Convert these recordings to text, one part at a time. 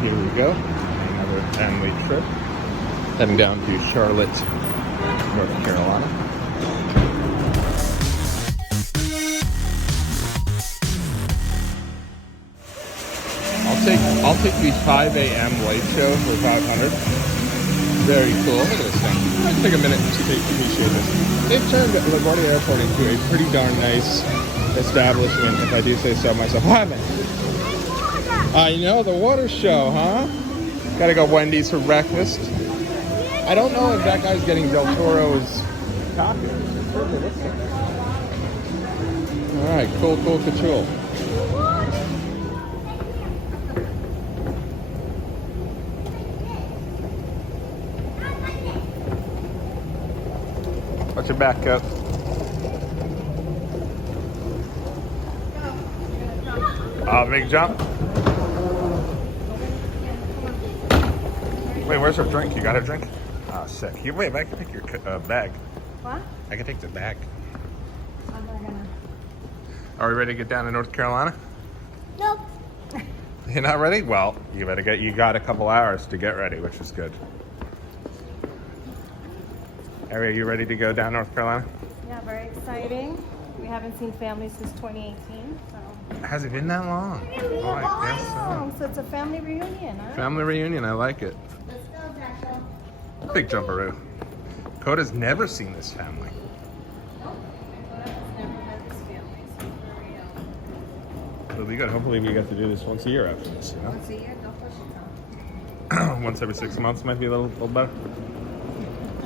Here we go. Another family trip. Heading down to Charlotte, North Carolina. I'll take the 5 a.m. late show for 500. Very cool. Look at this thing. Let's take a minute to appreciate this. They've turned LaGuardia Airport into a pretty darn nice establishment, if I do say so myself. What happened? I know, the water show, huh? Gotta go Wendy's for breakfast. I don't know if that guy's getting Del Toro's tacos. Alright, cool, cool. Watch your back up. Big jump. Wait, where's her drink? You got a drink? Oh, sick. Here, wait, I can take your bag. What? I can take the bag. I'm not gonna. Are we ready to get down to North Carolina? Nope. You're not ready? Well, you got a couple hours to get ready, which is good. Ari, are you ready to go down North Carolina? Yeah, very exciting. We haven't seen family since 2018, so. Has it been that long? Oh, I guess so. So it's a family reunion, huh? Family reunion, I like it. Let's go, Jackal. Big jumperoo. Coda's never seen this family. Nope. I've never met this family, so for real. It'll be good. Hopefully we get to do this once a year after this, you know? Once a year, go push it. Once every 6 months might be a little better.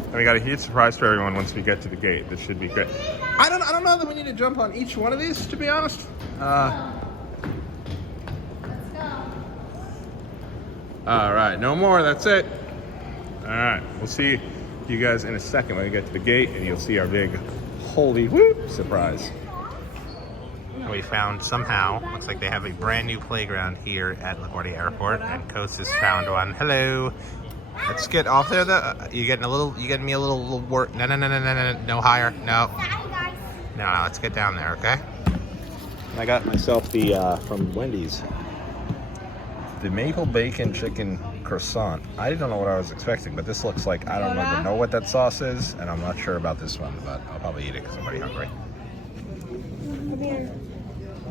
And we got a huge surprise for everyone once we get to the gate. This should be great. I don't know that we need to jump on each one of these, to be honest. Let's go. All right, no more. That's it. All right, we'll see you guys in a second when we get to the gate, and you'll see our big holy whoop surprise. We found somehow, looks like they have a brand new playground here at LaGuardia Airport, and Coast has found one. Hello. Let's get off there. You getting me a little work? No, no higher. No. No, let's get down there, okay? I got myself the from Wendy's, the maple bacon chicken croissant. I don't know what I was expecting, but this looks like I don't even know what that sauce is, and I'm not sure about this one, but I'll probably eat it because I'm already hungry. Come here.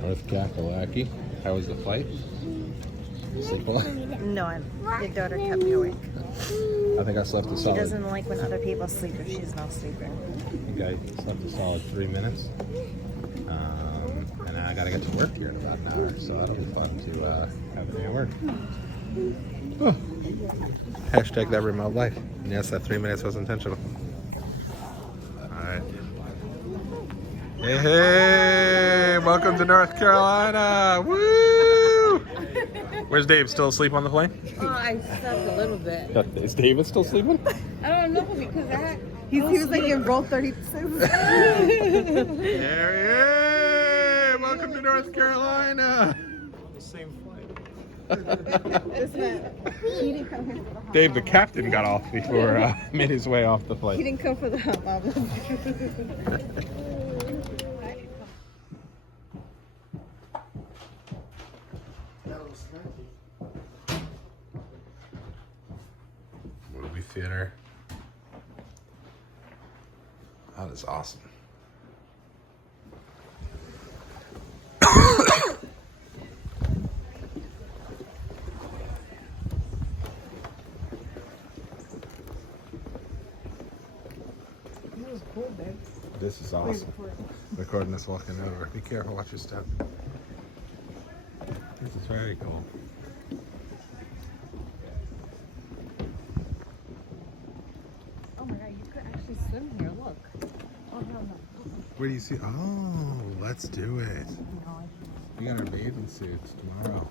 North Kakalaki. How was the flight? Sleep well? No, your daughter kept me awake. I think I slept a She solid. doesn't like when other people sleep if she's not sleeping. I think I slept a solid 3 minutes. And I gotta get to work here in about an hour, so that'll be fun to have a day at work. Oh. Hashtag that remote life. And yes, that 3 minutes was intentional. Alright. Hey, welcome to North Carolina! Woo! Where's Dave? Still asleep on the plane? Oh, I slept a little bit. Is David still sleeping? I don't know because he was like in roll 36. There he is! Welcome to North Carolina! The same flight. He didn't come here for the hot Dave, the captain, got off before made his way off the He flight. didn't come for the hot lava. Movie theater. That is awesome. This is awesome. Recording us walking over. Be careful, watch your step. This is very cool. Oh my god, you could actually swim here. Look. Oh no. Where do you see? Oh, let's do it. We got our bathing suits tomorrow.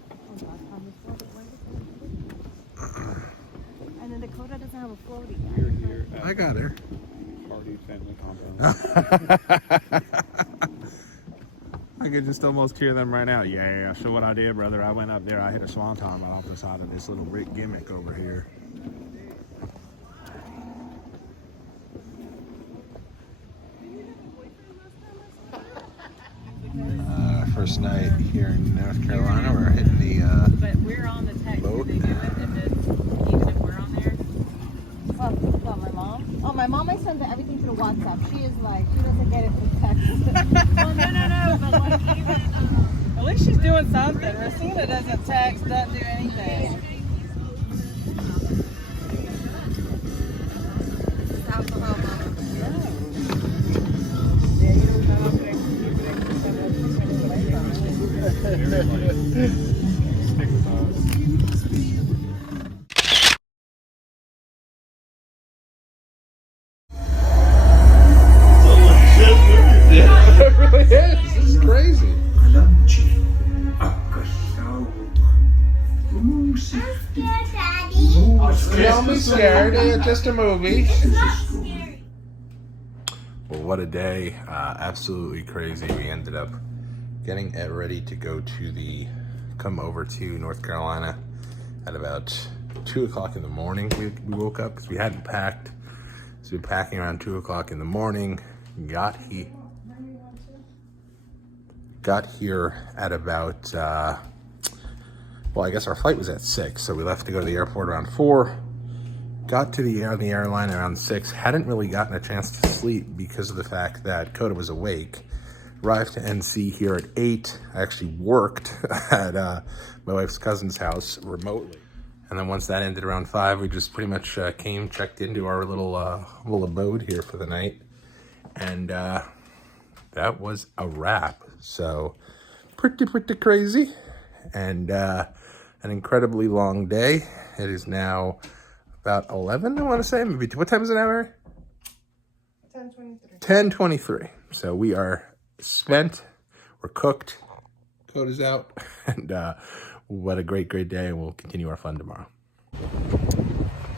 And then Dakota doesn't have a floaty. We're here at I got her. Party Family Compound. I could just almost hear them right now. Yeah. So what I did, brother, I went up there. I hit a swanton right off the side of this little brick gimmick over here. First night here in North Carolina. We're hitting the But we're on the text. boat. Did they do it? WhatsApp. She is like, she doesn't get it from text. Well, no, but like even, at least she's doing something. Rosina doesn't text, doesn't do anything. Alcohol, mama. Yeah, it really is. This is crazy. Don't be scared. It's just a movie. Well, what a day. Absolutely crazy. We ended up getting Ed ready to come over to North Carolina at about 2 o'clock in the morning. We woke up because we hadn't packed. So we were packing around 2 o'clock in the morning. Got here at about, well, I guess our flight was at 6. So we left to go to the airport around 4. Got to the airline around 6. Hadn't really gotten a chance to sleep because of the fact that Coda was awake. Arrived to NC here at 8. I actually worked at my wife's cousin's house remotely. And then once that ended around 5, we just pretty much checked into our little abode here for the night. And that was a wrap. So pretty crazy. And an incredibly long day. It is now about 11, I want to say. Maybe, what time is it now, Mary? 10:23. 10:23. So we are spent. We're cooked. Coda's out. And what a great day. And we'll continue our fun tomorrow.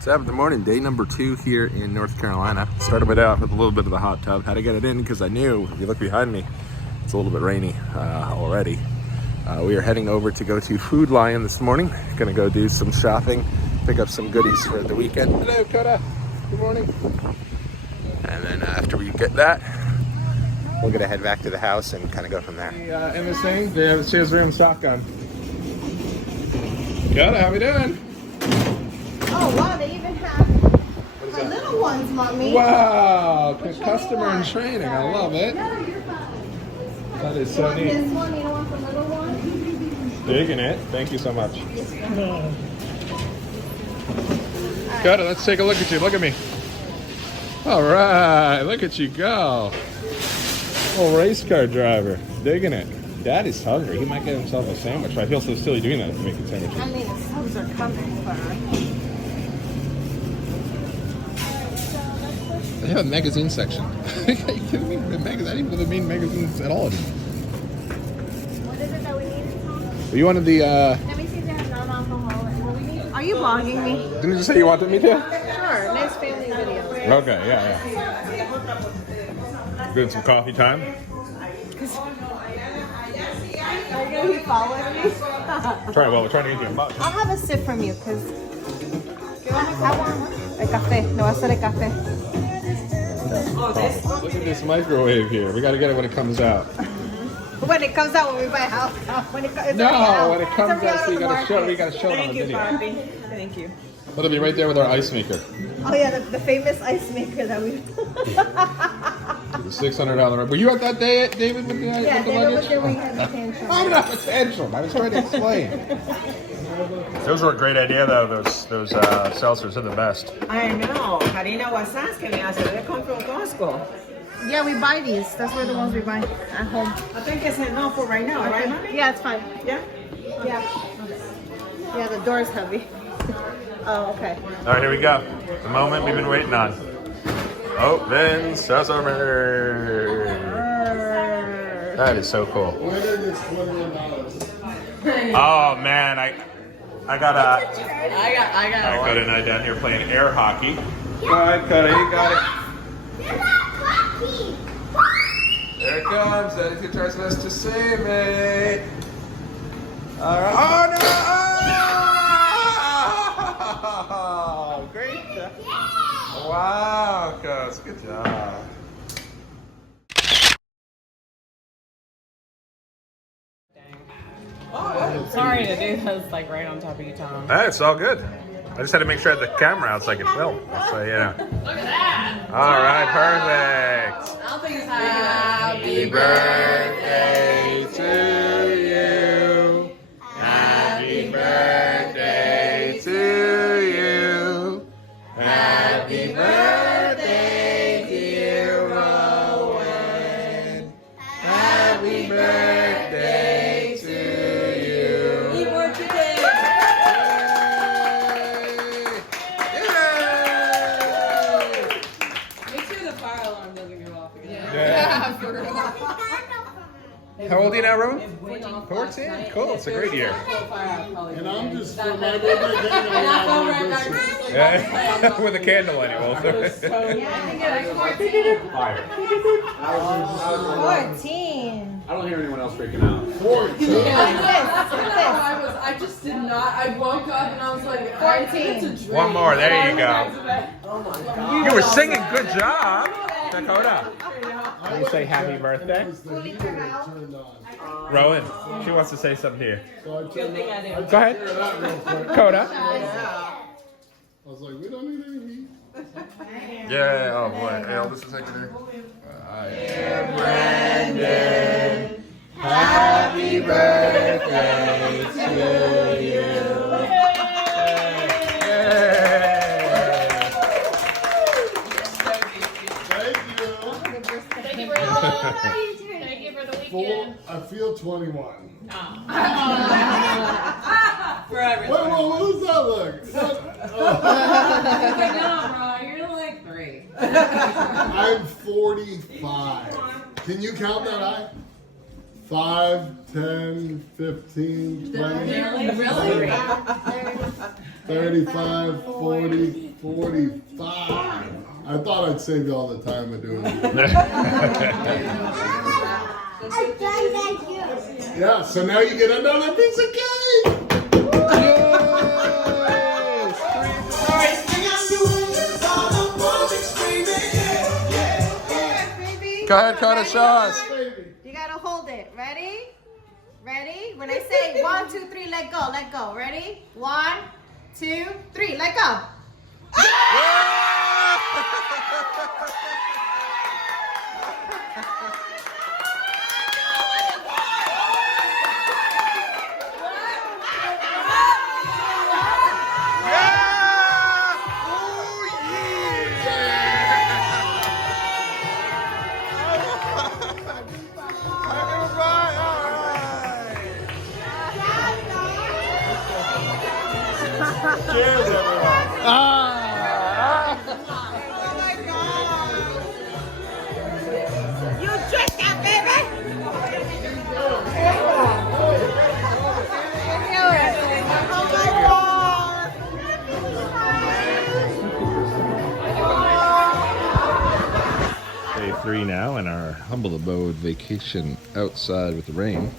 Top of the morning, day number 2 here in North Carolina. Started it out with a little bit of the hot tub. Had to get it in because I knew, if you look behind me, it's a little bit rainy already. We are heading over to go to Food Lion this morning. Gonna go do some shopping, pick up some goodies for the weekend. Hello, Coda. Good morning. And then after we get that, we're gonna head back to the house and kind of go from there. In this thing, they have a Sears room shotgun. Coda, how we doing? Oh, wow, they even have What is my that? little ones, mommy. Wow, Which one customer do you in want? training. I Sorry. love it. No, you're fine. That is You so want neat. this one? You don't want the little one? Digging it. Thank you so much. Coda, let's take a look at you. Look at me. All right, look at you go. Little race car driver. Digging it. Dad is hungry. He might get himself a sandwich. I feel so silly doing that if I'm making sandwiches. I mean, the subs are coming, but... They have a magazine section. Are you kidding me? The magazine, I didn't even mean magazines at all anymore. What is it that we need, Tom? You wanted the, Let me see if they have non-alcoholic. What we need? Are you vlogging me? didn't you say you wanted me to? Sure, nice family video. Okay, yeah. Doing some coffee time? Are you going to be following me? We're trying to get you a mug. I'll have a sip from you, because... I want el café. Le voy a hacer el café. Look at this microwave here. We got to get it when it comes out. When it comes out, when we buy a house. When it comes No, when it comes out, so you got to show. We got to show it on the video. Papi. Thank you. It'll be right there with our ice maker. Oh yeah, the famous ice maker that we. The $600. Were you at that day, David, with the, Yeah, with the David was luggage? there when he had the tantrum. I'm not a tantrum. I was trying to explain. Those were a great idea, though. Those seltzers are the best. I know. Karina was asking me. I said, they come from Costco. Yeah, we buy these. That's where the ones we buy at home. I think it's enough for right now, right, honey? Yeah, it's fine. Yeah? Yeah. Yeah, the door's heavy. Oh, okay. All right, here we go. The moment we've been waiting on. Open sesame. That is so cool. Oh man, I got Coda and I down here playing air hockey. Go ahead, Coda, you got it. There it comes. Daddy's gonna try his best to save me. All right. Oh no! Great job. Wow, Coach. Good job. Sorry to do this like right on top of you, Tom. Hey, it's all good. I just had to make sure I had the camera out so I could film. So, yeah. Look at that. All right, perfect. I'll take this happy Birthday to you. Happy birthday to you. Happy birthday, dear Rowan. Happy birthday to you. Eat more today. Make sure the fire alarm doesn't go off again. How old are you now, Rowan? 14. 14? Cool, it's a great year. And I'm just for my birthday cake. And I fell right back. Yeah. With a candle anymore. 14. 14. I don't hear anyone else freaking out. I just did not. I woke up and I was like, 14. One more, there you go. Oh my god. You were singing, good job. Dakota. Can you say happy birthday? Rowan, she wants to say something to you. Good thing I did. Go ahead. Coda. I was like, we don't need any heat. Yeah, oh boy. Hey, Elvis is taking there. Brandon, happy birthday to you. Thank you. Thank you for the weekend. I feel 21. For everything. What does that look? No, bro, you're like 3. I'm 45. Can you count that high? 5, 10, 15, 20, Really? 35, 40, 45. I thought I'd save you all the time of doing it. Yeah, so now you get another piece of cake! Go ahead, Coda, show us. You gotta hold it. Ready? Ready? When I say 1, 2, 3, let go. Let go. Ready? 1, 2, 3, let go. Cheers, everyone. Oh my god. You tricked that baby. Oh my god. Day 3 now in our humble abode vacation outside with the rain.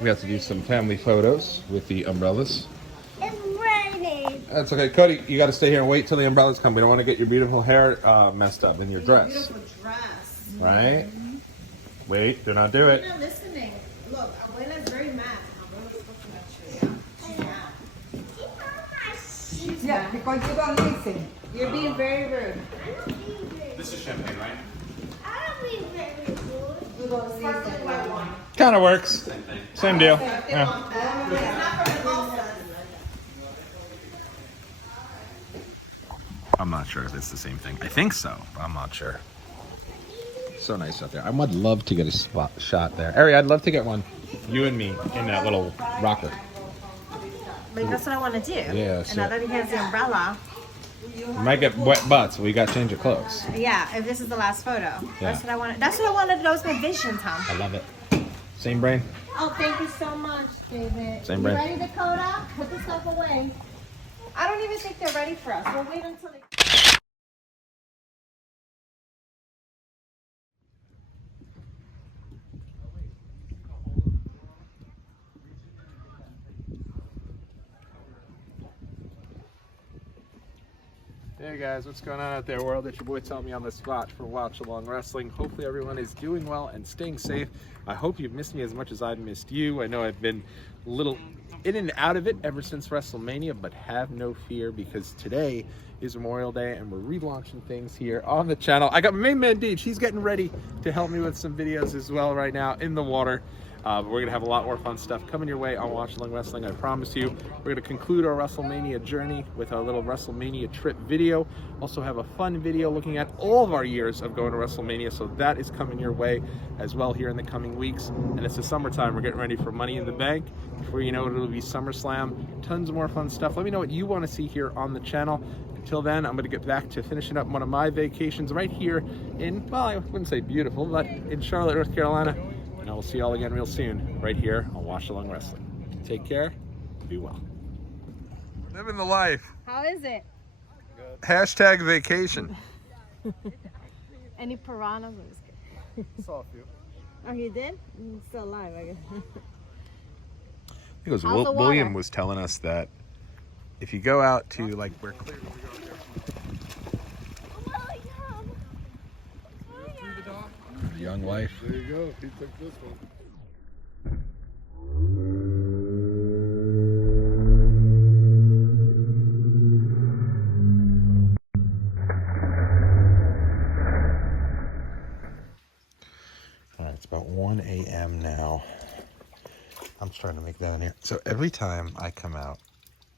We got to do some family photos with the umbrellas. It's raining. That's okay. Cody, you got to stay here and wait till the umbrellas come. We don't want to get your beautiful hair messed up in your dress. Beautiful dress. Right? Wait, do not do it. You're not listening. Look, Abuela's very mad. Abuela's looking at you. Yeah, because you don't listen. You're being very rude. This is champagne, right? You don't listen. Kind of works. Same deal. Yeah. I'm not sure if it's the same thing. I think so, but I'm not sure. So nice out there. I would love to get a shot there. Ari, I'd love to get one. You and me in that little rocker. Like, that's what I want to do. Yeah, And so- now that he has the umbrella. We might get wet butts, so we got to change of clothes. Yeah, if this is the last photo. Yeah. That's what I wanted. That's what I wanted. That was my vision, Tom. I love it. Same brain? Oh, thank you so much, David. Same You brain. ready, Dakota? Put the stuff away. I don't even think they're ready for us. We'll wait until they... Hey guys, what's going on out there, world? It's your boy Tommy on the spot for Watch Along Wrestling. Hopefully everyone is doing well and staying safe. I hope you've missed me as much as I've missed you. I know I've been a little in and out of it ever since WrestleMania, but have no fear because today is Memorial Day and we're relaunching things here on the channel. I got my main man Deej. He's getting ready to help me with some videos as well right now in the water. But we're going to have a lot more fun stuff coming your way on Watch Along Wrestling, I promise you. We're going to conclude our WrestleMania journey with our little WrestleMania trip video. Also have a fun video looking at all of our years of going to WrestleMania, so that is coming your way as well here in the coming weeks. And it's the summertime. We're getting ready for Money in the Bank. Before you know it, it'll be SummerSlam. Tons of more fun stuff. Let me know what you want to see here on the channel. Until then, I'm going to get back to finishing up one of my vacations right here in, well, I wouldn't say beautiful, but in Charlotte, North Carolina. And I will see y'all again real soon, right here on Watch Along Wrestling. Take care, be well. Living the life. How is it? Hashtag vacation. Any piranhas? Saw a few. Oh, he did? He's still alive, I guess. It was How's the William water? was telling us that if you go out to like where clear young life. There you go. He took this one. All right, it's about 1 a.m. now. I'm just trying to make that in here. So every time I come out,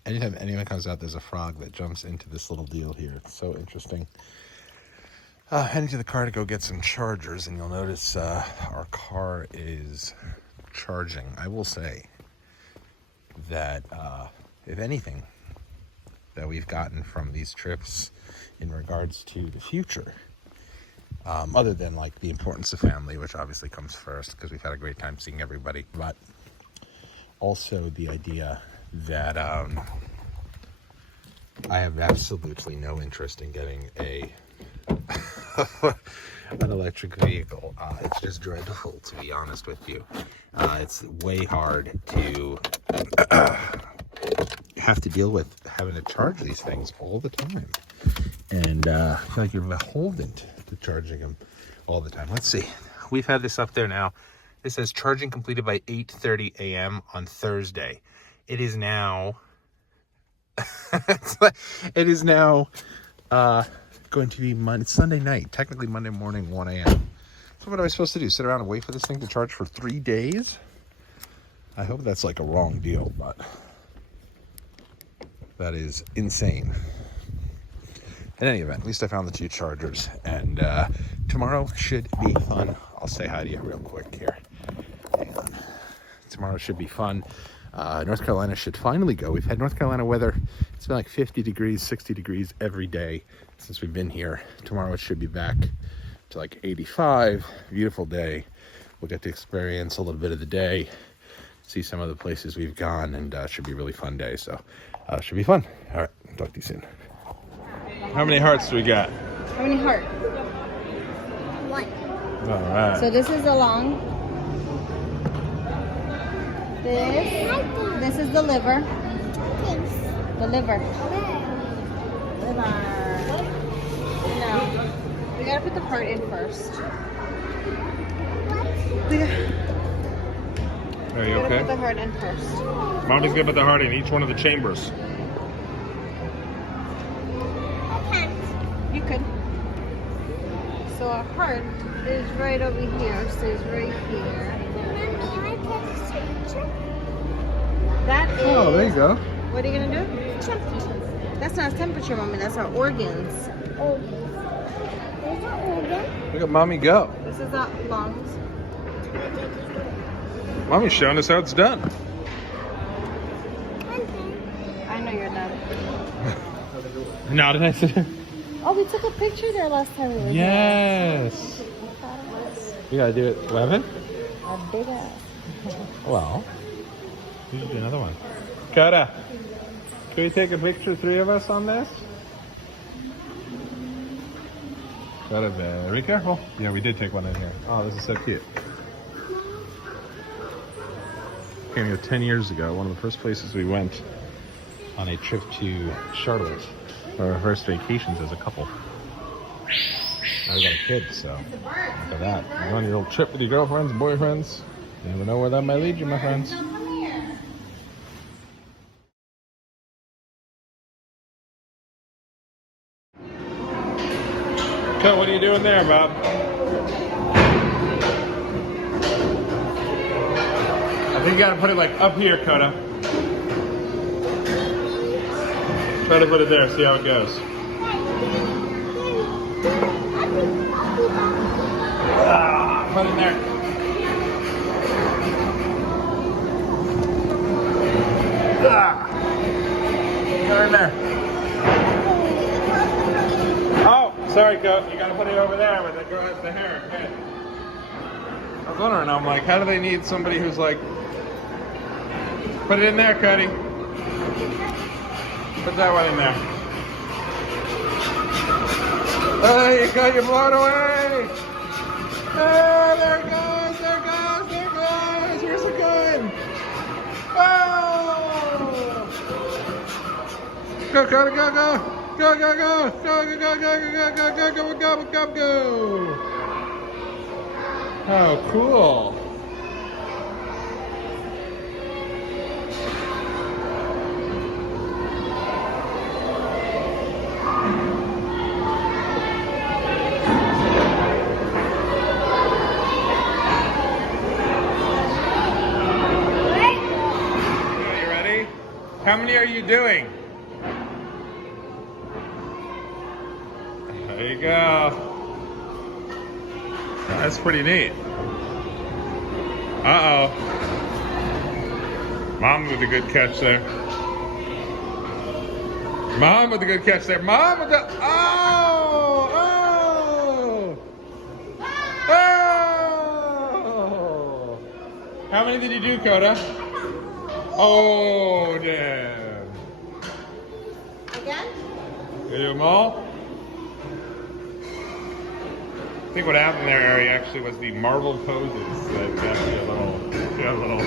anytime anyone comes out, there's a frog that jumps into this little deal here. It's so interesting. Heading to the car to go get some chargers, and you'll notice our car is charging. I will say that if anything that we've gotten from these trips in regards to the future, other than like the importance of family, which obviously comes first because we've had a great time seeing everybody, but also the idea that I have absolutely no interest in getting an electric vehicle. It's just dreadful, to be honest with you. It's way hard to have to deal with having to charge these things all the time, and I feel like you're beholden to charging them all the time. Let's see, we've had this up there now. It says charging completed by 8:30 a.m. on Thursday. It is now it is now going to be it's Sunday night, technically Monday morning, 1 a.m. So what am I supposed to do? Sit around and wait for this thing to charge for 3 days? I hope that's like a wrong deal, but that is insane. In any event, at least I found the 2 chargers, and tomorrow should be fun. I'll say hi to you real quick here. Hang on. Tomorrow should be fun. North Carolina should finally go. We've had North Carolina weather. It's been like 50 degrees, 60 degrees every day since we've been here. Tomorrow it should be back to like 85. Beautiful day. We'll get to experience a little bit of the day, see some of the places we've gone, and should be a really fun day. So should be fun. All right, talk to you soon. How many hearts do we got? How many hearts? 1. All right. So this is the long. This is the liver. The liver. No. We gotta put the heart in first. Are you Put the okay? heart in first. Mommy's gonna put the heart in each one of the chambers. You could. So our heart is right over here. Stays right here. That is. Oh, there you go. What are you gonna do? That's not temperature, mommy. That's our organs. Look at mommy go. This is our lungs. Mommy's showing us how it's done. I know you're done. No, did I say? Oh, we took a picture there last time we were Yes. there. I thought it was You gotta do it 11? a big ass. Well, we should do another one. Cara, can we take a picture, 3 of us on this? Cara, very careful. Yeah, we did take one in here. Oh, this is so cute. Came here 10 years ago, one of the first places we went on a trip to Charlotte. our first vacations as a couple. Now we got a kid, so look at that. You're on your little trip with your girlfriends and boyfriends. You never know where that might lead you, my friends. So what are you doing there, Bob? I think you gotta put it like up here, Coda. Try to put it there, see how it goes. Put it in there. Put it in there. Oh, sorry, Coat. You gotta put it over there with the hair. Okay. I was wondering, I'm like, how do they need somebody who's like, put it in there, Cody. Put that one in there. Oh, you got your blown away. Oh, there it goes, there it goes, there it goes. Here's the gun. Oh! Go, Cody, go, go. Go, go, go. Go, go, go, go, go, go, go, go, go, go, go. Oh, cool. How many are you doing? There you go. That's pretty neat. Uh-oh. Mom with a good catch there. Mom with a good catch there. Mom with the... Oh! Oh! Oh! How many did you do, Coda? Oh, damn. Again? You do them all? I think what happened there, Ari, actually was the marble poses. That's actually a little...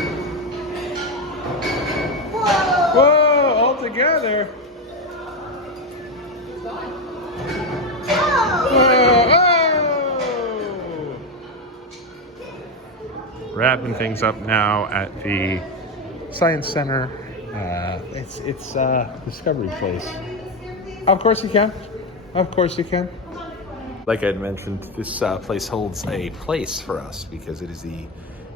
Whoa! All together. Whoa! Wrapping things up now at the Science Center. It's Discovery Place. Of course you can. Of course you can. Like I had mentioned, this place holds a place for us because it is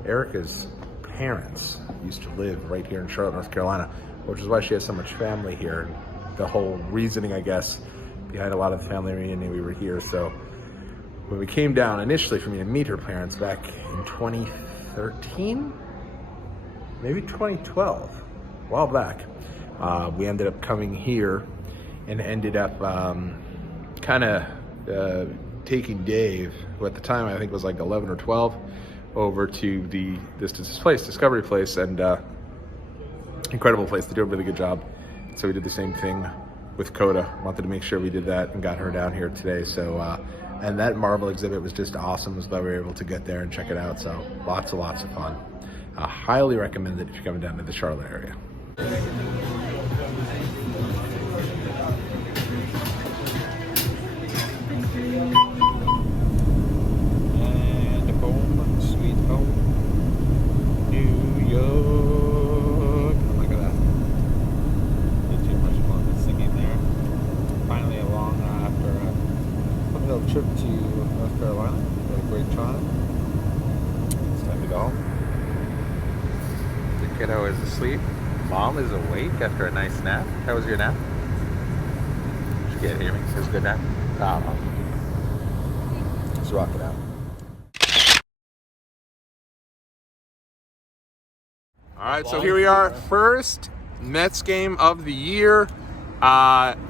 Erica's parents used to live right here in Charlotte, North Carolina, which is why she has so much family here. The whole reasoning, I guess, behind a lot of the family reunion, we were here. So when we came down initially for me to meet her parents back in 2013, maybe 2012, a while back, we ended up coming here and ended up kind of taking Dave, who at the time I think was like 11 or 12, over to this place, Discovery Place, and incredible place. They do a really good job. So we did the same thing with Coda. Wanted to make sure we did that and got her down here today. So and that Marvel exhibit was just awesome. Was glad we were able to get there and check it out. So lots of fun. Highly recommend it if you're coming down to the Charlotte area. And home, sweet home, New York. Oh my God. Did too much fun singing there. Finally along after a little trip to North Carolina. Had a great time. It's time to go home. The kiddo is asleep. Mom is awake after a nice nap. How was your nap? She can't hear me. It was a good nap? Oh. Let's rock it out. All right, so here we are. First Mets game of the year.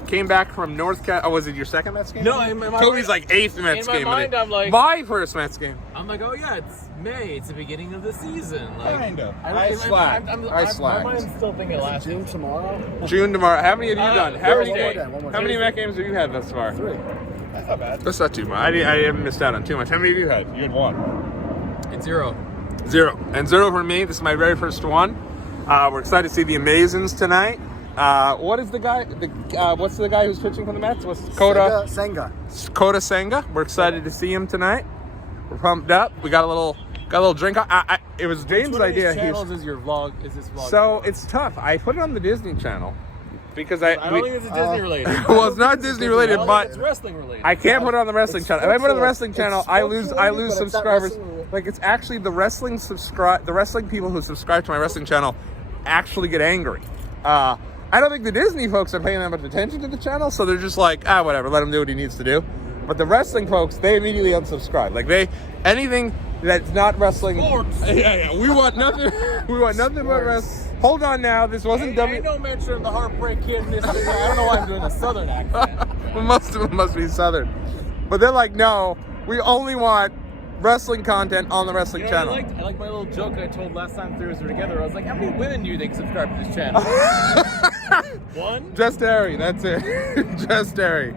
Came back from North Carolina. Oh, was it your second Mets game? No, in my Kobe's like 8th Mets game. In my mind, I'm like... My first Mets game. I'm like, oh yeah, it's May. It's the beginning of the season. Like, Kind of. I slacked. My mind's still thinking last June tomorrow? June tomorrow. How many have you done? Thursday. How many Met games have you had thus far? 3. That's not bad. That's not too much. I haven't missed out on too much. How many have you had? You had 1. It's 0. 0. And 0 for me. This is my very first one. We're excited to see the Amazons tonight. What is the guy? What's the guy who's pitching for the Mets? What's Kota Senga. Kota Senga? We're excited to see him tonight. We're pumped up. We got a little drink. It was James' idea. Is your vlog? Is this vlog? So it's tough. I put it on the Disney Channel because I don't think it's Disney related. well, it's not Disney related, but it's wrestling related. I can't put it on the wrestling channel. If I put it on the wrestling channel, I lose related, but it's not subscribers. wrestling related. Like it's actually the wrestling people who subscribe to my wrestling channel actually get angry. I don't think the Disney folks are paying that much attention to the channel, so they're just like, whatever, let him do what he needs to do. But the wrestling folks, they immediately unsubscribe. Like anything that's not wrestling. Sports. Yeah. We want nothing. We want nothing but wrestling. Hold on now. This wasn't Ain't no mention of the Heartbreak Kid in this thing. I don't know why I'm doing a southern accent. Most of them must be southern. But they're like, no, we only want wrestling content on the wrestling channel. I like my little joke I told last time we were together. I was like, how many women do you think subscribe to this channel? One? Just Ari, that's it. Just Ari.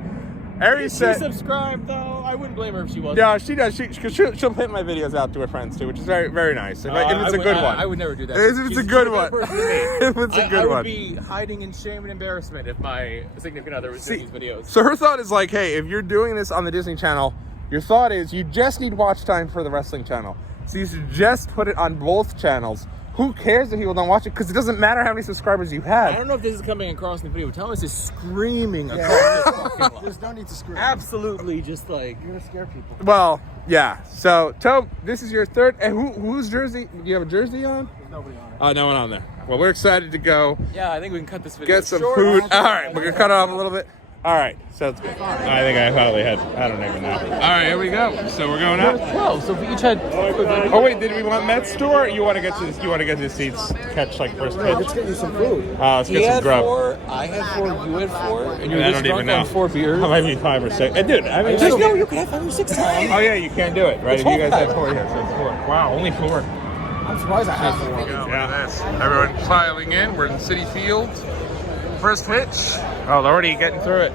Ari She said, subscribed though. I wouldn't blame her if she wasn't. yeah, she does. She'll hit my videos out to her friends too, which is very, very nice. If it's a good one. I would never do that. If it's a good one. Person to me. If it's a good I one. would be hiding in shame and embarrassment if my significant other was doing these videos. So her thought is like, hey, if you're doing this on the Disney Channel, your thought is you just need watch time for the wrestling channel. So you should just put it on both channels. Who cares if people don't watch it? Because it doesn't matter how many subscribers you have. I don't know if this is coming across in the video. Thomas is screaming across this fucking line. There's no need to scream. Absolutely, just like You're gonna scare people. Well, yeah. So, Tobe, this is your third. And whose jersey? Do you have a jersey on? There's nobody on it. Oh, no one on there. Well, we're excited to go yeah. I think we can cut this video. get some short. food. All right, we're gonna cut it off a little bit. All right, sounds good. I think I probably had. I don't even know. All right, here we go. So we're going up. 12. So if we each had. Oh wait, did we want Mets tour? Or you want to get to this? You want to get to the seats? Catch like first pitch. Let's get you some food. Let's He get some had grub. 4. I had 4. You had 4. And you were I this don't even drunk know. on 4 beers. I might be 5 or 6. Dude, I mean, Just know you could have 5 or 6 times. oh yeah, you can't do it, right? If you guys had 4, yeah, so it's 4. Wow, only 4. I'm surprised I have 4. Yeah, this. Everyone piling in. We're in City Field. First pitch. Oh, they're already getting through it.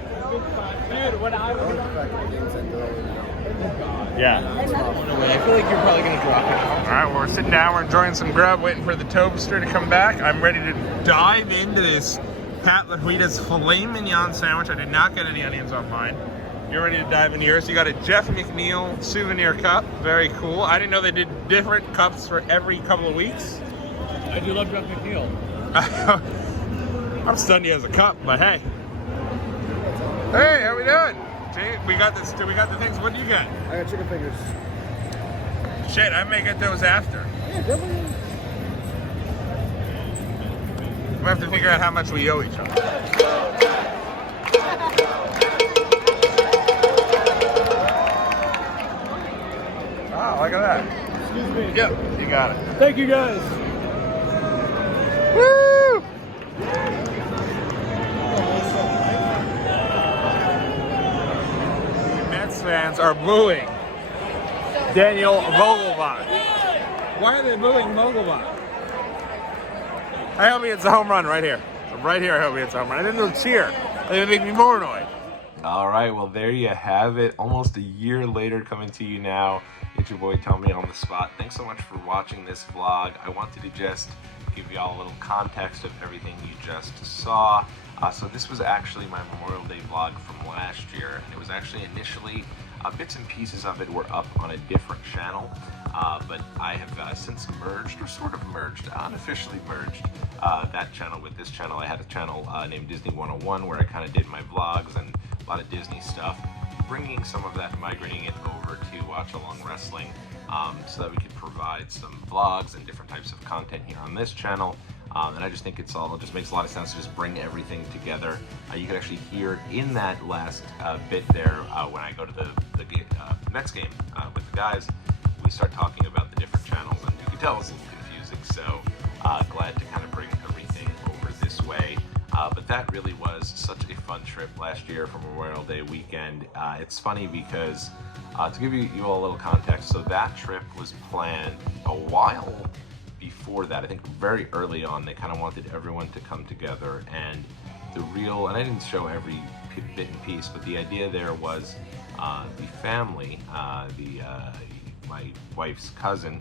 Yeah. I feel like you're probably going to drop it. All right, well, we're sitting down. We're enjoying some grub, waiting for the Tobster to come back. I'm ready to dive into this Pat LaHuita's filet mignon sandwich. I did not get any onions on mine. You're ready to dive into yours. You got a Jeff McNeil souvenir cup. Very cool. I didn't know they did different cups for every couple of weeks. I do love Jeff McNeil. I'm stunned he has a cup, but hey. Hey, how we doing? See, we got this. We got the things. What do you got? I got chicken fingers. Shit, I may get those after. Yeah, definitely. We have to figure out how much we owe each other. Oh, look at that. Excuse me. Yep, you got it. Thank you guys. Woo! Mets fans are booing Daniel Vogelbach. Why are they booing Vogelbach? I hope he hits a home run right here. Right here, I hope he hits a home run. I didn't know cheer. They make me more annoyed. All right, well, there you have it. Almost a year later, coming to you now. It's your boy Tommy on the spot. Thanks so much for watching this vlog. I wanted to just give you all a little context of everything you just saw. So this was actually my Memorial Day vlog from last year, and it was actually initially bits and pieces of it were up on a different channel, but I have since merged, or sort of merged, unofficially merged that channel with this channel. I had a channel named Disney 101 where I kind of did my vlogs and a lot of Disney stuff, bringing some of that, migrating it over to Watch Along Wrestling, so that we could provide some vlogs and different types of content here on this channel. And I just think it just makes a lot of sense to just bring everything together. You can actually hear in that last bit there when I go to the Mets game with the guys, we start talking about the different channels, and you can tell it's a little confusing, so glad to kind of bring everything over this way. But that really was such a fun trip last year for Memorial Day weekend. It's funny because, to give you all a little context, so that trip was planned a while before that. I think very early on they kind of wanted everyone to come together, and and I didn't show every bit and piece, but the idea there was the family, my wife's cousin,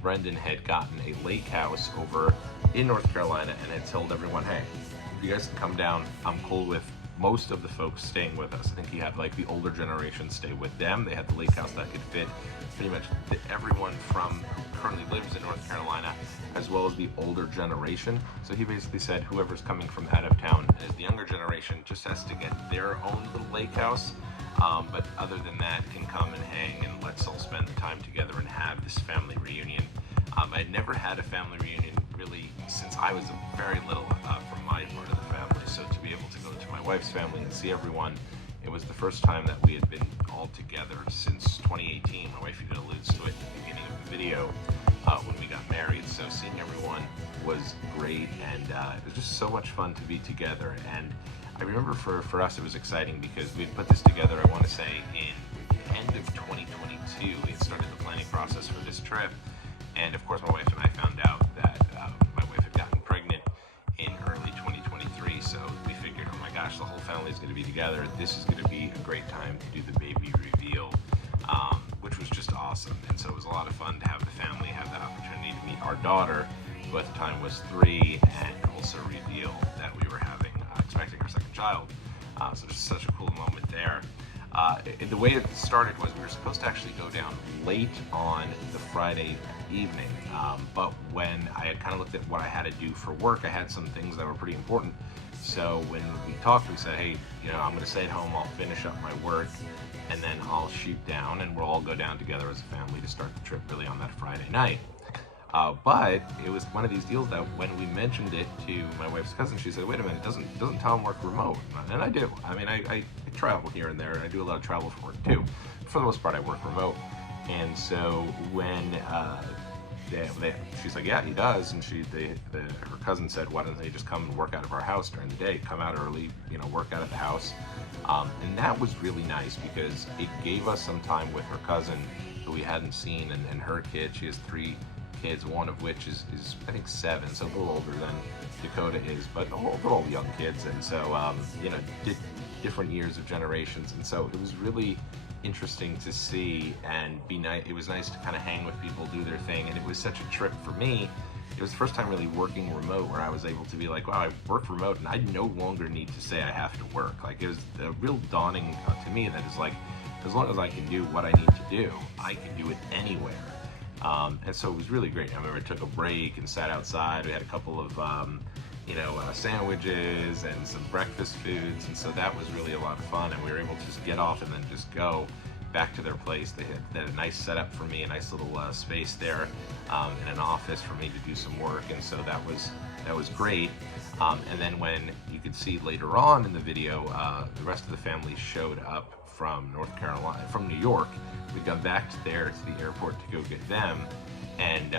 Brendan, had gotten a lake house over in North Carolina and had told everyone, hey, if you guys can come down, I'm cool with most of the folks staying with us. I think he had like the older generation stay with them. They had the lake house that could fit pretty much everyone from who currently lives in North Carolina, as well as the older generation. So he basically said whoever's coming from out of town as the younger generation just has to get their own little lake house. But other than that, can come and hang and let's all spend the time together and have this family reunion. I had never had a family reunion really since I was very little from my part of the family. So to be able to go to my wife's family and see everyone, it was the first time that we had been all together since 2018. My wife even alludes to it at the beginning of the video when we got married. So seeing everyone was great, and it was just so much fun to be together. And I remember for us it was exciting because we put this together, I want to say, in the end of 2022. We had started the planning process for this trip. And of course, my wife and I found out that my wife had gotten pregnant in early 2023. So we figured, oh my gosh, the whole family is going to be together. This is going to be a great time to do the baby reveal, which was just awesome. And so it was a lot of fun to have the family have that opportunity to meet our daughter, who at the time was 3, and also reveal that we were expecting our second child. So just such a cool moment there. The way it started was we were supposed to actually go down late on the Friday evening, but when I had kind of looked at what I had to do for work, I had some things that were pretty important. So when we talked, we said, hey, I'm going to stay at home, I'll finish up my work, and then I'll shoot down, and we'll all go down together as a family to start the trip really on that Friday night. But it was one of these deals that when we mentioned it to my wife's cousin, she said, wait a minute, doesn't Tom work remote? And I do. I mean, I travel here and there, and I do a lot of travel for work too. For the most part, I work remote. And so when she's like, yeah, he does. And her cousin said, why don't they just come and work out of our house during the day, come out early, work out of the house. And that was really nice because it gave us some time with her cousin who we hadn't seen, and her kid. She has 3 kids, one of which is I think 7, so a little older than Dakota is, but all young kids. And so, different years of generations. And so it was really interesting to see and be nice. It was nice to kind of hang with people, do their thing. And it was such a trip for me. It was the first time really working remote where I was able to be like, wow, I work remote and I no longer need to say I have to work. Like, it was a real dawning to me that it's like, as long as I can do what I need to do, I can do it anywhere. And so it was really great. I remember I took a break and sat outside. We had a couple of, sandwiches and some breakfast foods. And so that was really a lot of fun. And we were able to just get off and then just go back to their place. They had a nice setup for me, a nice little space there, in an office for me to do some work. And so that was great. And then when you could see later on in the video, the rest of the family showed up from New York. We'd gone back to the airport to go get them, and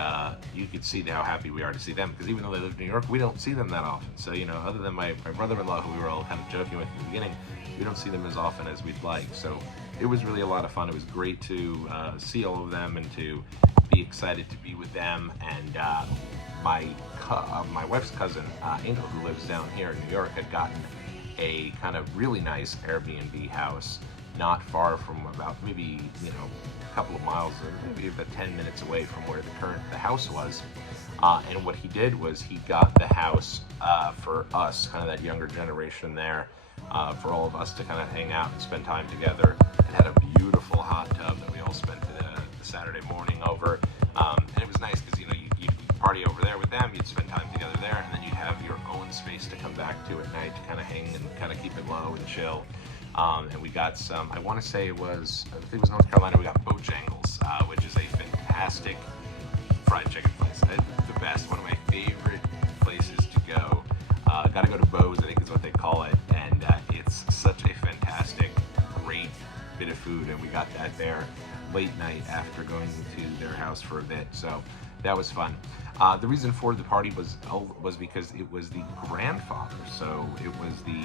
you could see how happy we are to see them, because even though they live in New York, we don't see them that often. So, other than my brother-in-law, who we were all kind of joking with at the beginning, we don't see them as often as we'd like. So it was really a lot of fun. It was great to see all of them and to be excited to be with them. And my wife's cousin, Angel, who lives down here in New York, had gotten a kind of really nice Airbnb house not far from, about maybe a couple of miles, or maybe about 10 minutes away from where the house was. And what he did was he got the house for us, kind of that younger generation there, for all of us to kind of hang out and spend time together. It had a beautiful hot tub that we all spent the Saturday morning over. And it was nice because you'd party over there with them, you'd spend time together there, and then you'd have your own space to come back to at night to kind of hang and kind of keep it low and chill. And we got some, I want to say it was North Carolina, we got Bojangles, which is a fantastic fried chicken place. The best, one of my favorite places to go. Gotta go to Bo's, I think is what they call it. And it's such a fantastic, great bit of food. And we got that there late night after going to their house for a bit. So that was fun. The reason for the party was because it was the grandfather. So it was the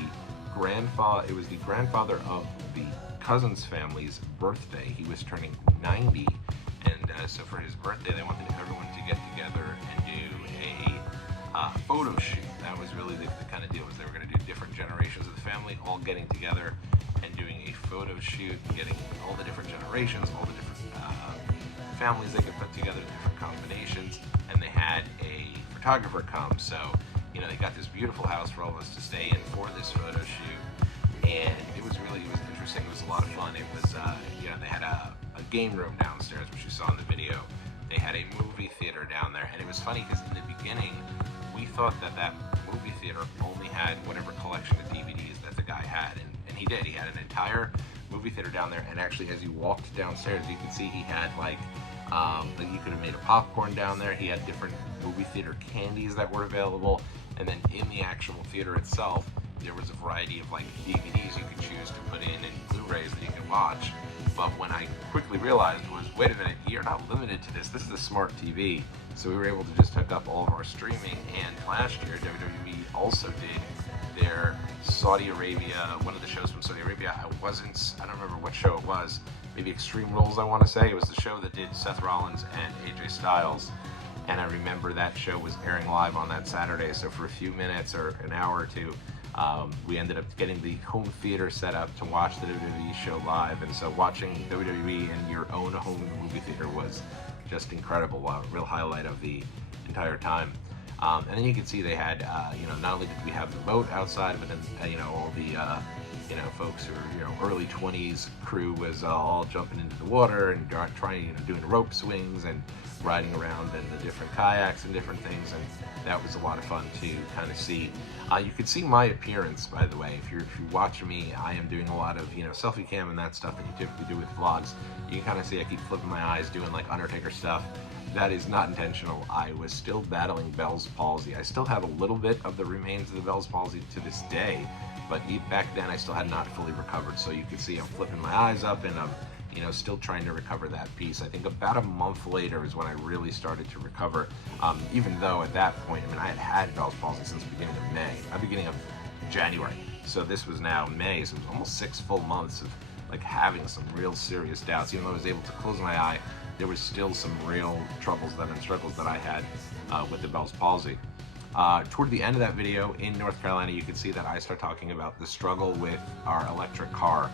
grandfather of the cousin's family's birthday. He was turning 90, and so for his birthday, they wanted everyone to get together and do a photo shoot. That was really the kind of deal, was they were going to do different generations of the family all getting together and doing a photo shoot, getting all the different generations, all the different families they could put together, different combinations, and they had a photographer come. So you know, they got this beautiful house for all of us to stay in for this photo shoot, and it was interesting. It was a lot of fun. It was, you know, they had a game room downstairs, which you saw in the video. They had a movie theater down there, and it was funny because in the beginning, we thought that movie theater only had whatever collection of DVDs that the guy had, and he did. He had an entire movie theater down there, and actually, as you walked downstairs, you could see he had like you could have made a popcorn down there. He had different movie theater candies that were available, and then in the actual theater itself, there was a variety of like DVDs you could choose to put in and Blu-rays that you could watch. But when I quickly realized was, wait a minute, you're not limited to this. This is a smart TV. So we were able to just hook up all of our streaming. And last year, WWE also did their Saudi Arabia, one of the shows from Saudi Arabia. I don't remember what show it was. Maybe Extreme Rules, I want to say. It was the show that did Seth Rollins and AJ Styles. And I remember that show was airing live on that Saturday. So for a few minutes or an hour or two, we ended up getting the home theater set up to watch the WWE show live. And so watching WWE in your own home movie theater was just incredible. A real highlight of the entire time. And then you can see they had, you know, not only did we have the boat outside, but then, you know, all the, you know, folks who are, you know, early 20s crew was all jumping into the water and trying, you know, doing rope swings and riding around in the different kayaks and different things. And that was a lot of fun to kind of see. You could see my appearance, by the way. If you're watching me, I am doing a lot of, you know, selfie cam and that stuff that you typically do with vlogs. You can kind of see I keep flipping my eyes, doing like Undertaker stuff. That is not intentional. I was still battling Bell's palsy. I still have a little bit of the remains of the Bell's palsy to this day, but back then I still had not fully recovered. So you can see I'm flipping my eyes up and I'm, you know, still trying to recover that piece. I think about a month later is when I really started to recover, even though at that point, I mean, I had Bell's palsy since the beginning of January. So this was now May, so it was almost 6 full months of like having some real serious doubts. Even though I was able to close my eye, there was still some real struggles that I had with the Bell's palsy. Toward the end of that video in North Carolina, you can see that I start talking about the struggle with our electric car.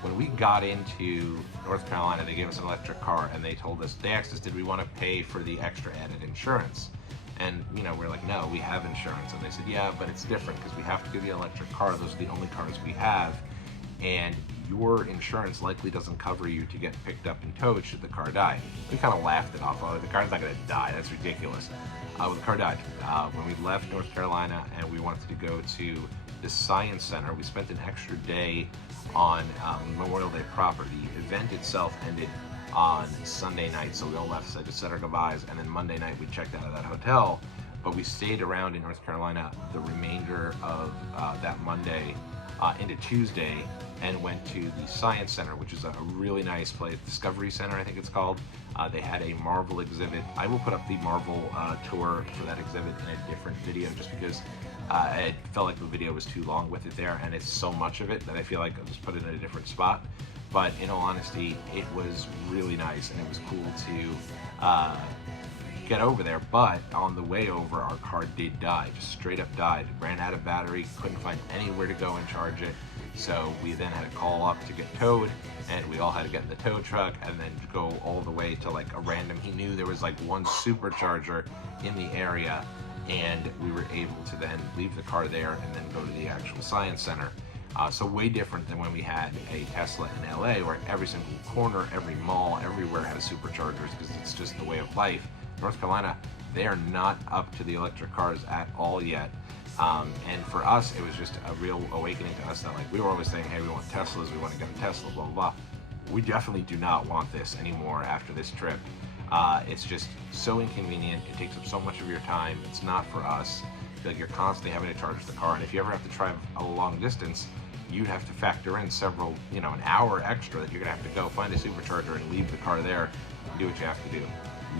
When we got into North Carolina, they gave us an electric car and they asked us, did we want to pay for the extra added insurance? And, you know, we're like, no, we have insurance. And they said, yeah, but it's different because we have to give you an electric car. Those are the only cars we have. And your insurance likely doesn't cover you to get picked up and towed should the car die. We kind of laughed it off. Oh, the car's not going to die. That's ridiculous. Well, the car died. When we left North Carolina and we wanted to go to the Science Center, we spent an extra day on Memorial Day proper. The event itself ended on Sunday night, so we all left, so just said our goodbyes, and then Monday night we checked out of that hotel, but we stayed around in North Carolina the remainder of that Monday into Tuesday and went to the Science Center, which is a really nice place, Discovery Center I think it's called. They had a Marvel exhibit. I will put up the Marvel tour for that exhibit in a different video just because it felt like the video was too long with it there, and it's so much of it that I feel like I'll just put it in a different spot. But in all honesty, it was really nice and it was cool to get over there. But on the way over, our car did die, just straight up died. It ran out of battery, couldn't find anywhere to go and charge it. So we then had to call up to get towed, and we all had to get in the tow truck and then go all the way to like a random, he knew there was like one supercharger in the area, and we were able to then leave the car there and then go to the actual Science Center. So way different than when we had a Tesla in LA, where every single corner, every mall, everywhere has superchargers because it's just the way of life. North Carolina, they are not up to the electric cars at all yet. And for us, it was just a real awakening to us that like we were always saying, hey, we want Teslas, we want to get a Tesla, blah, blah, blah. We definitely do not want this anymore after this trip. It's just so inconvenient. It takes up so much of your time. It's not for us. Like you're constantly having to charge the car. And if you ever have to drive a long distance, you'd have to factor in several, you know, an hour extra that you're gonna have to go find a supercharger and leave the car there and do what you have to do.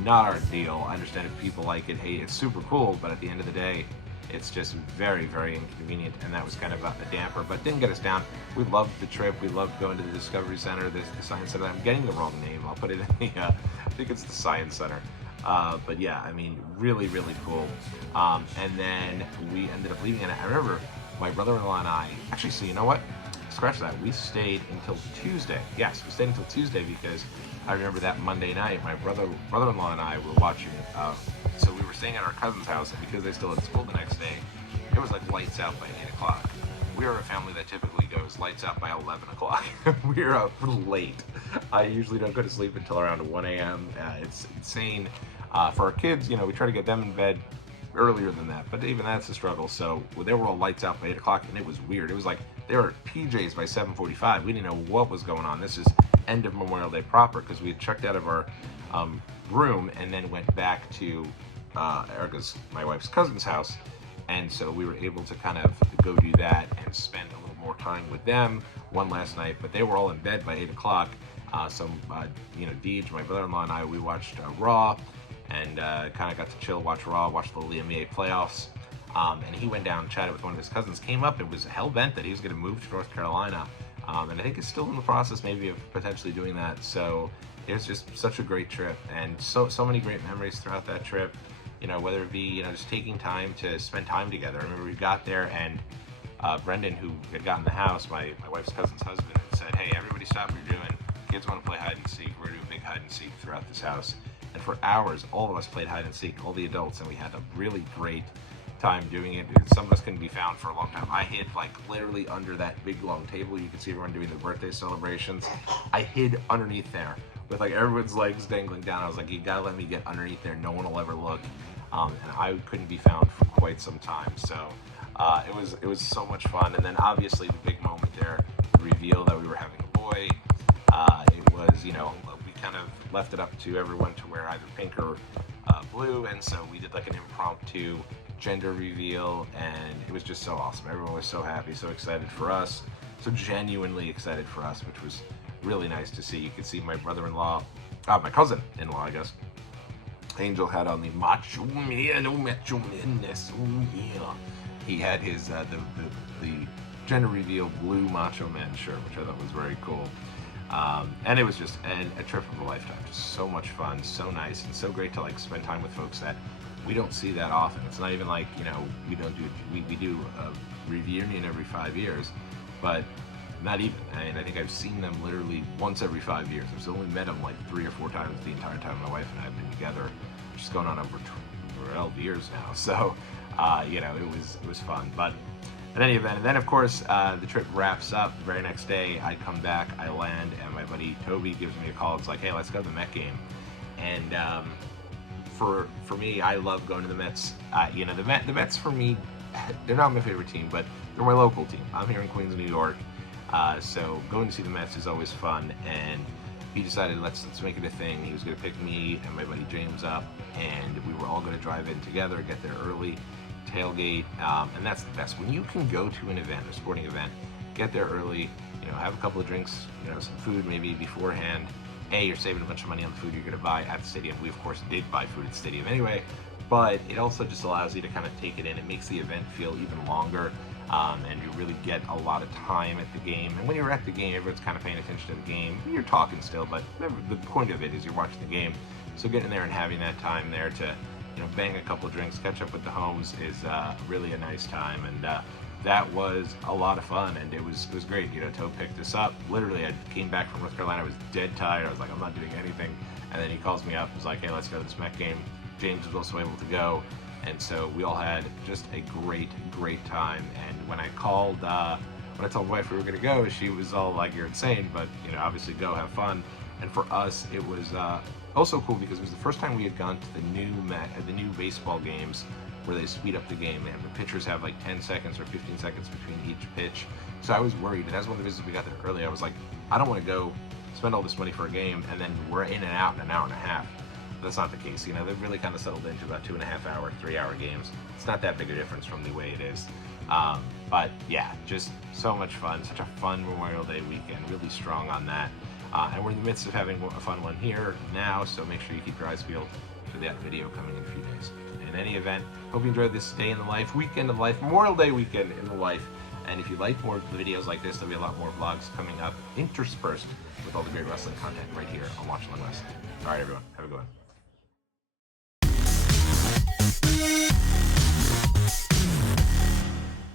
Not our deal. I understand if people like it, hey, it's super cool, but at the end of the day, it's just very, very inconvenient, and that was kind of a damper, but didn't get us down. We loved the trip. We loved going to the Discovery Center, the Science Center. I'm getting the wrong name. I'll put it in the, I think it's the Science Center. But yeah, I mean, really, really cool. And then we ended up leaving, and I remember my brother-in-law and I, actually, so you know what? Scratch that. We stayed until Tuesday. Yes, we stayed until Tuesday because I remember that Monday night, my brother-in-law and I were watching, so we were staying at our cousin's house, and because they still had school the next day, it was like lights out by 8 o'clock. We are a family that typically goes lights out by 11 o'clock. We're up late. I usually don't go to sleep until around 1 a.m. It's insane. For our kids, you know, we try to get them in bed earlier than that, but even that's a struggle. So they were all lights out by 8 o'clock, and it was weird. It was like they were at PJs by 7:45. We didn't know what was going on. This is end of Memorial Day proper, because we had checked out of our room and then went back to Erica's, my wife's cousin's house, and so we were able to kind of go do that and spend a little more time with them one last night. But they were all in bed by 8 o'clock. You know, Deej, my brother-in-law, and I, we watched Raw, and kind of got to chill, watch Raw, watch the NBA playoffs. And he went down and chatted with one of his cousins, came up and was hell-bent that he was going to move to North Carolina. And I think is still in the process maybe of potentially doing that. So it was just such a great trip, and so many great memories throughout that trip. You know, whether it be, you know, just taking time to spend time together. I remember we got there, and Brendan, who had gotten the house, my wife's cousin's husband, had said, "Hey, everybody stop what you're doing. Kids want to play hide and seek. We're going to do a big hide and seek throughout this house." And for hours, all of us played hide and seek, all the adults, and we had a really great time doing it. Some of us couldn't be found for a long time. I hid like literally under that big long table. You can see everyone doing the birthday celebrations. I hid underneath there with like everyone's legs dangling down. I was like, you gotta let me get underneath there. No one will ever look. And I couldn't be found for quite some time. So it was so much fun. And then obviously the big moment there, the reveal that we were having a boy. It was, you know, we kind of left it up to everyone to wear either pink or blue, and so we did like an impromptu gender reveal, and it was just so awesome. Everyone was so happy, so excited for us, so genuinely excited for us, which was really nice to see. You could see my brother-in-law, my cousin-in-law, I guess, Angel, had on the macho man, oh macho manness, oh yeah. He had his the gender reveal blue Macho Man shirt, which I thought was very cool. And it was just a trip of a lifetime. Just so much fun, so nice, and so great to like spend time with folks that we don't see that often. It's not even like, you know, we do a reunion every 5 years, but not even. I mean, I think I've seen them literally once every 5 years. I've only met them like 3 or 4 times the entire time my wife and I have been together, which is going on over 12 years now. So, you know, it was fun. But in any event, and then of course the trip wraps up. The very next day, I come back, I land, and my buddy Toby gives me a call. It's like, hey, let's go to the Met game. And for me, I love going to the Mets. You know, the Mets for me, they're not my favorite team, but they're my local team. I'm here in Queens, New York, so going to see the Mets is always fun. And he decided let's make it a thing. He was going to pick me and my buddy James up, and we were all going to drive in together, get there early, tailgate, and that's the best. When you can go to an event, a sporting event, get there early, you know, have a couple of drinks, you know, some food maybe beforehand. You're saving a bunch of money on the food you're going to buy at the stadium. We, of course, did buy food at the stadium anyway, but it also just allows you to kind of take it in. It makes the event feel even longer, and you really get a lot of time at the game. And when you're at the game, everyone's kind of paying attention to the game. You're talking still, but the point of it is you're watching the game. So getting there and having that time there to, you know, bang a couple of drinks, catch up with the homes is really a nice time. And that was a lot of fun, and it was great. You know, Toe picked us up. Literally, I came back from North Carolina. I was dead tired. I was like, I'm not doing anything. And then he calls me up. He was like, hey, let's go to this Met game. James was also able to go. And so we all had just a great time. And when I called, when I told my wife we were going to go, she was all like, you're insane, but, you know, obviously go have fun. And for us, it was also cool because it was the first time we had gone to the new baseball games where they speed up the game, and the pitchers have like 10 seconds or 15 seconds between each pitch. So I was worried, and as one of the visits we got there early, I was like, I don't want to go spend all this money for a game and then we're in and out in an hour and a half. That's not the case. You know, they've really kind of settled into about 2.5 hour, 3 hour games. It's not that big a difference from the way it is. But yeah, just so much fun, such a fun Memorial Day weekend, really strong on that. And we're in the midst of having a fun one here now, so make sure you keep your eyes peeled for that video coming in a few days. In any event, hope you enjoyed this day in the life, weekend of life, Memorial Day weekend in the life. And if you like more videos like this, there'll be a lot more vlogs coming up interspersed with all the great wrestling content right here on Watch Along Wrestling. All right, everyone, have a good one.